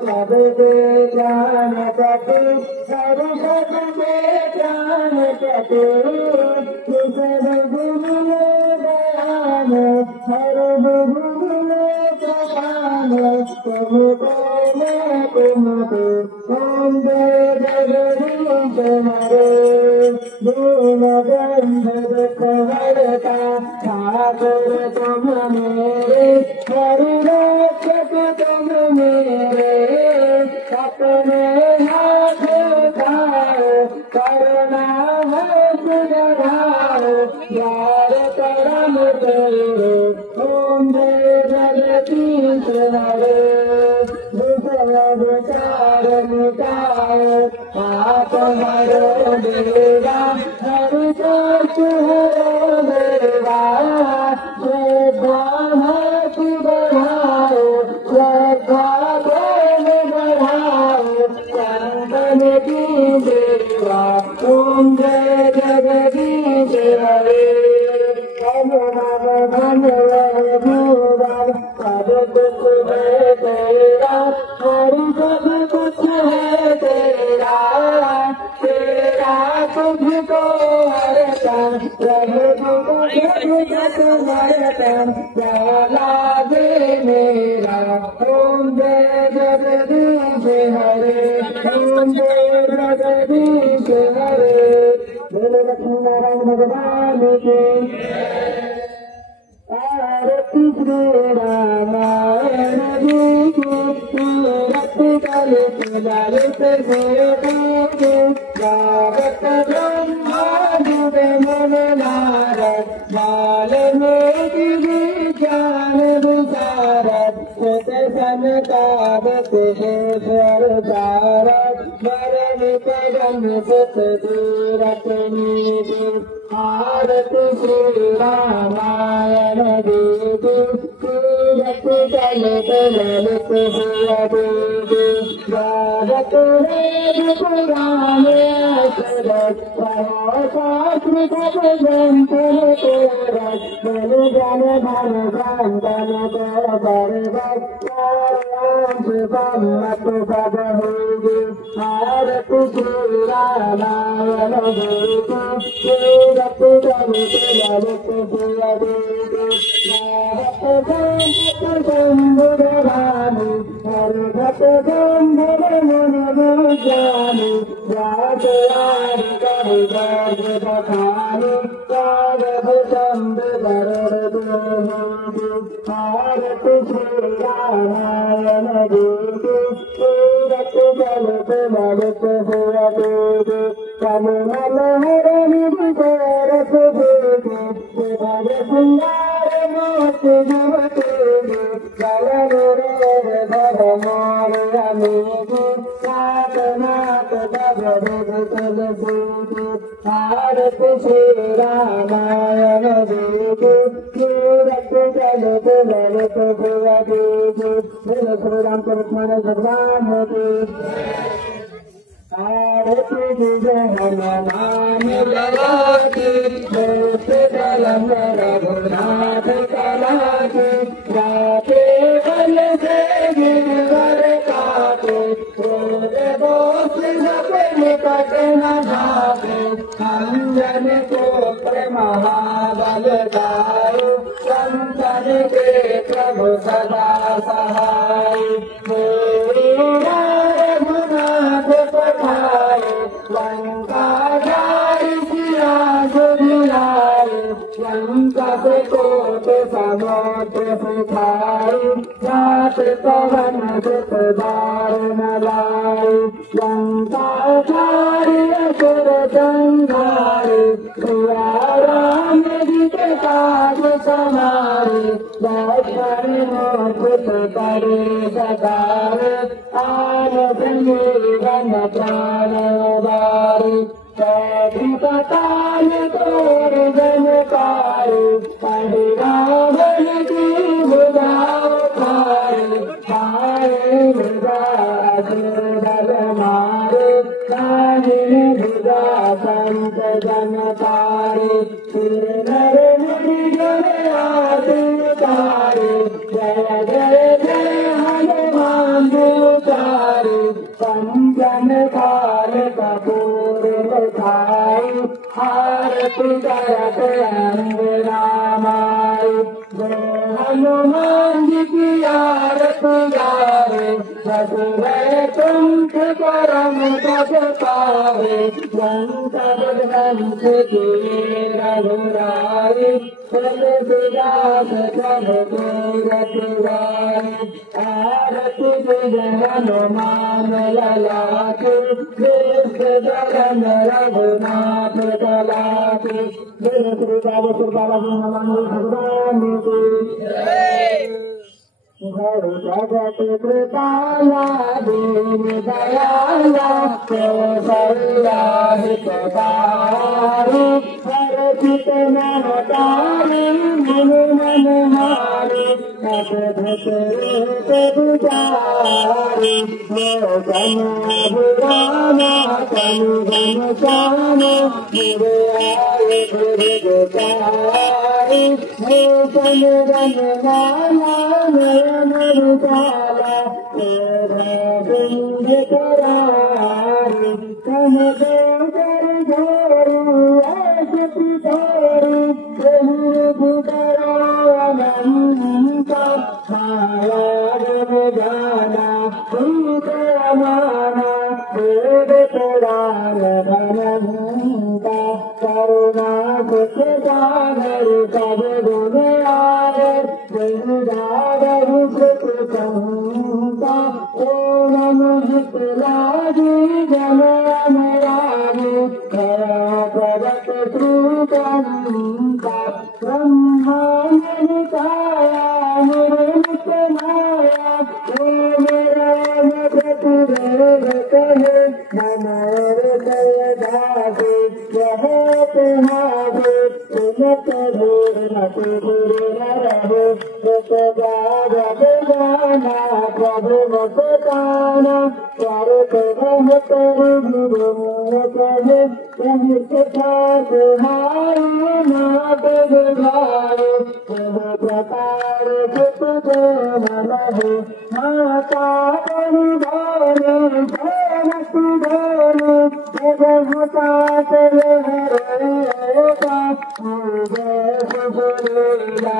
सबके प्राण पति हर सबके प्राण पति सब गुरु दयाल हर गुरु प्रधान तुमको ओम जय जगदीश हरे दीन बंधु हरता ठाकुर तुम मेरे हरि रक्षक तुम मेरे अपने हाथ उठाओ करुणा हाथ बढ़ाओ यार करम तेरे ओम जय जगदीश हरे विचार मिटाओ पाप हरो देवा हरि दोष हरो देवा श्रद्धा भक्ति बढ़ाओ श्रद्धा प्रेम बढ़ाओ संतन की देवा ओम जय जगदीश हरे सब कुछ है तेरा हरि सब कुछ है तेरा तेरा तुझको हरता प्रभु हरता क्या लागे मेरा ओम जय जगदीश हरे ओम जय जगदीश हरे बोलो लक्ष्मी नारायण भगवान की आरती श्री रामायण जी की रति कलित ललित देवी गावत ब्रह्मा जुग मन नारद वाल्मीकि ज्ञान विशारद सुत सनकादिक ईश्वर भारत वरण पवन सुत तीरथ नीति आरती श्री रामायण देवी तीरथ कलित ललित देवी गावत वेद पुराण अक्षरत शास्त्र सब ग्रंथन तेरत बल जन धन भंडन कर बरबत मत सब होगी आरती श्री रामायण देवी तीरथ कलित ललित देवी हरिभट गंधर मुनि ज्ञानी राजयार करि गर्भ बखानी कागभूषंब गरुड़ देवी आरती श्री रामायण देवी तीरथ कलित ललित देवी कमल हरण विचारस देवी भज सिंगार मोति जुवती गलन रोग भव मोर अमीगी नाथ नाथ भगवद कल देवी आरती श्री रामायण देवी तीरथ कलित ललित देवी बोलो श्री राम कृष्ण भगवान की आरती जय नाम लगाती दोस्त कलम रघुनाथ कला की गाते बल से गिरवर काटे रोज दोस्त सब निकट न भागे अंजन पुत्र महाबल गायो संतन के प्रभु सदा सहाय रघुनाथ पठाए लंका जारी सिया सुधिलाए लंका से कोट समुद्र सिखाए जात पवन सुत दारुण लाए लंका जारी असुर संहारे सिया राम जी के काज समारे लक्ष्मण मुकुट करे सदारे आन संजीवन प्राण उदारे कैदी पताल तोर जन पारे पढ़ी रावण की भुजाओ खारे खाए भुजा बल मारे काहिन भुजा संत जन तारे फिर नर मुनि जन आदि तारे जय जय जय हनुमान देवता करते अंगनामाई हनुमान जी की आरती गावे ससुरे तुम परम पद पावे संकट हंस के रघुराई सब विराज सब रखवाई आरती जय हनुमान लला के जगन रघुनाथ कला के जय श्री बाबा हनुमान भगवान की घर जगत कृपाला दीन दयाला कौशल्या हितकारी हर चित नमतारी मन मनहारी सत भक्त विचारी हो जन बुराना तनु जन श्याम मेरे आए गुरु गोपारी हो जन जन नाला नयन रुचाला तेरा बिंद करारी कह दो कर घोरू ऐसे पितारी प्रभु करो अनंता माया जब जाना तुमको माना वेद पुराण धनंता करुणा सुख सागर सब गुण आगर जयदार सुख संता ओम हितलाजी जन अमराजी खरा प्रगट श्रीकंता ब्रह्मांड निकाया निर्मित माया ओम राम प्रतिदेव कहे नमोर जय दासे यह तुम्हारे सुनत भूर नट भूर रहो सुख गाव जाना प्रभु मस्ताना स्वागत रह कर गुरु कहे कहीं कथा तुम्हारी नाथ गुजारे प्रभु प्रकार सुख दे नमः माता परिवारे भगवत धोरे जगमुता चले हरेगा जय सुबोला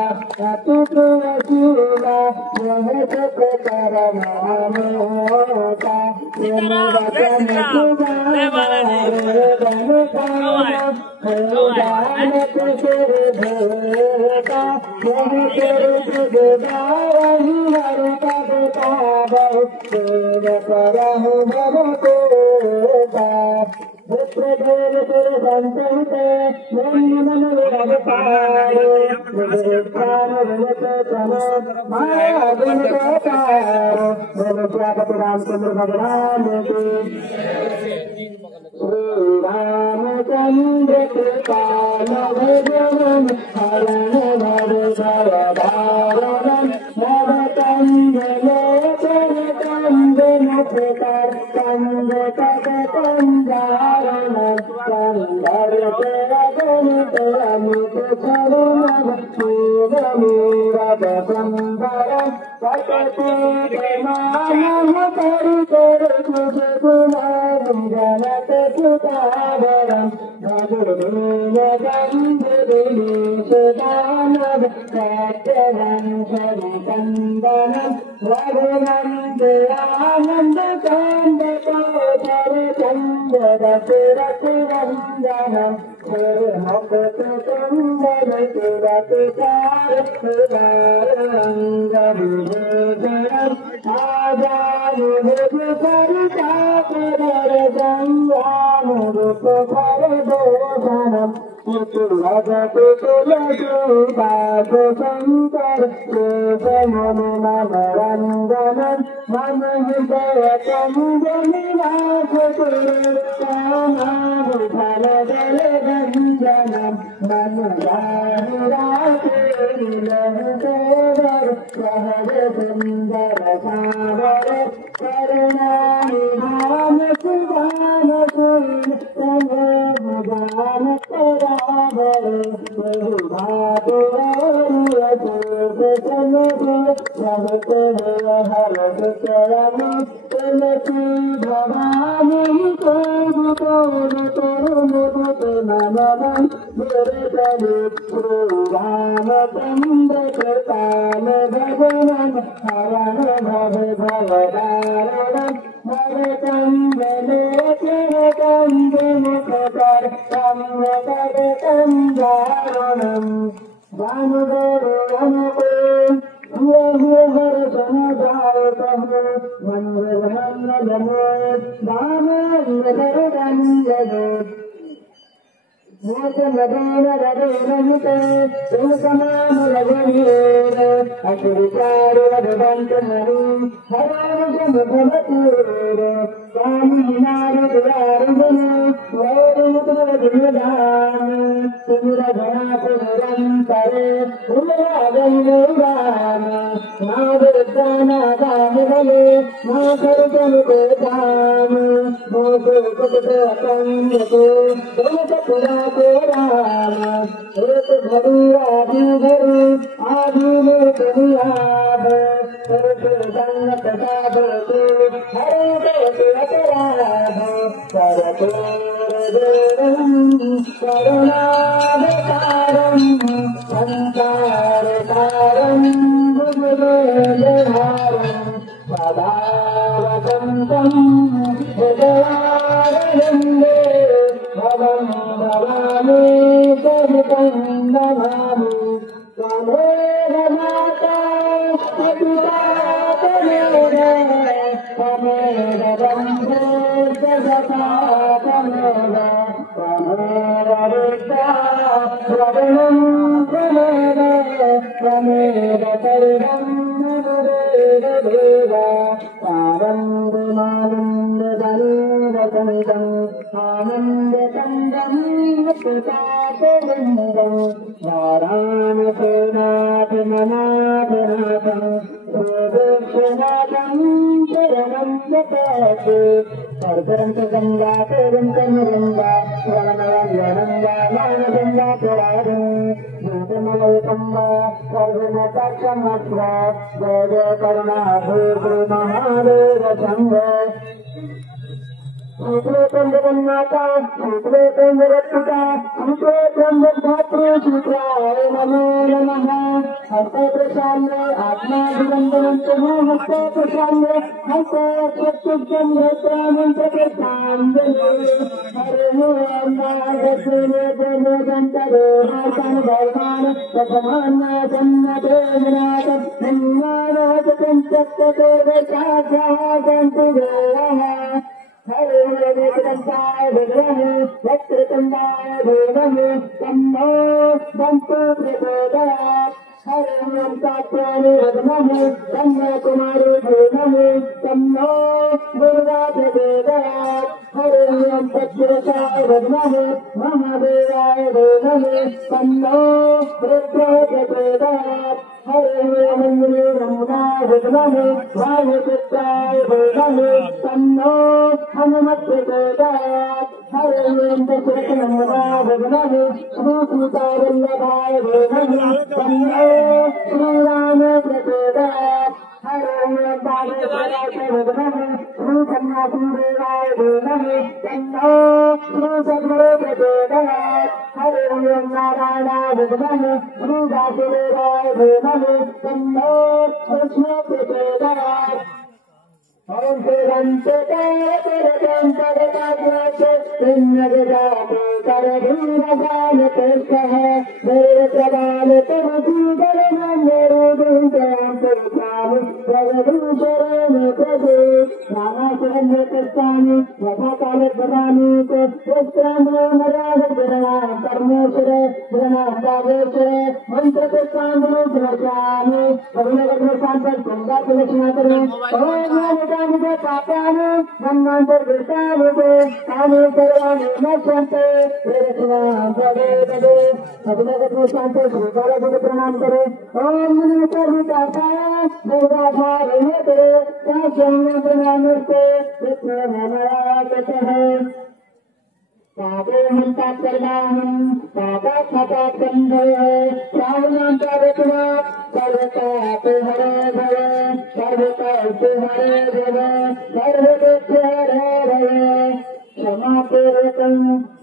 अतुट वसीला यह सुख करम होता प्रेम वचन सुजारे बन जानत सिर धोता यह सिर जुदाई हर पद पावो देव करहु भवतोता पुत्र देव सिर संतहिते मन मन विरग पारो विद्राम विनत तनो माया विनत तारो बोलो श्रीपति रामचंद्र भगवान की श्री रामचंद्र कृपाल भजन हरण भव भवधारण नव कंद लोचन कंद नखकर कंद कद कंदारण कंदर गणित अमित करुण मीरद सुंदरम पतति मान करि कर तुझ कुमार जनत सुतावरम भगुन गंध दिनेश दानव सत्यवंश कंदनम रघुनंद आनंद कंद कोचर चंद दशरथ वंदनम मुक्त कुंदन तुरत चार अंग विभूषणम आजान भुज सरिता पुनर संग्राम रूप भर भूषणम तुलगत तुलसीदास शंकर मुनि मनरंजनम मम हृदय कंजनिवास विठल जल गंजनम मन देवर सहज सुंदर सावर करुणा निधान सुधान सुन तरावर भगत हर चरण तुलसी भवानी को तरुण नमः गुरुदेव श्री रामचंद्र कृपाल भगवान हरण भव भवदारण भवकंदलोचनकं विमुखकर्तं वदकं दारुणं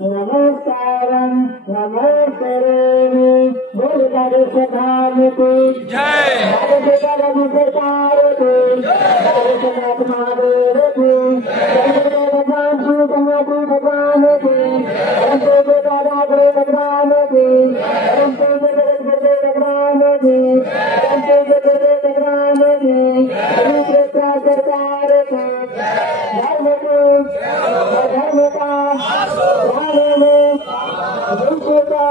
नमस्कार धर्म का ध्यान में विश्व का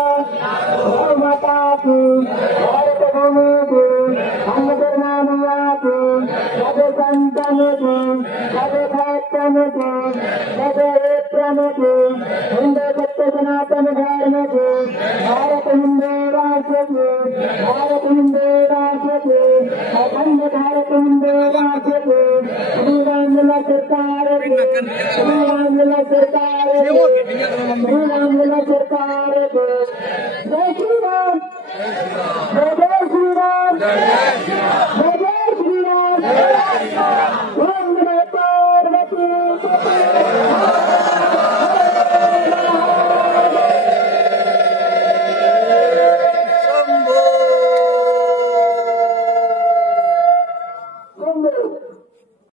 गौ माता की भारत भूमि की हम नामिया की सब संतन की सब भक्तन की सब विक्रम की हिंदू सत्य सनातन धर्म की भारत हिंदू राष्ट्र की भारत हिंदू राष्ट्र की अखंड भारत हिंदू राष्ट्र की श्री रामलीला सरकार की श्री रामलीला सरकार की श्री रामलीला सरकार की जय श्री राम जय श्री राम जय श्री राम वंदे पार्वती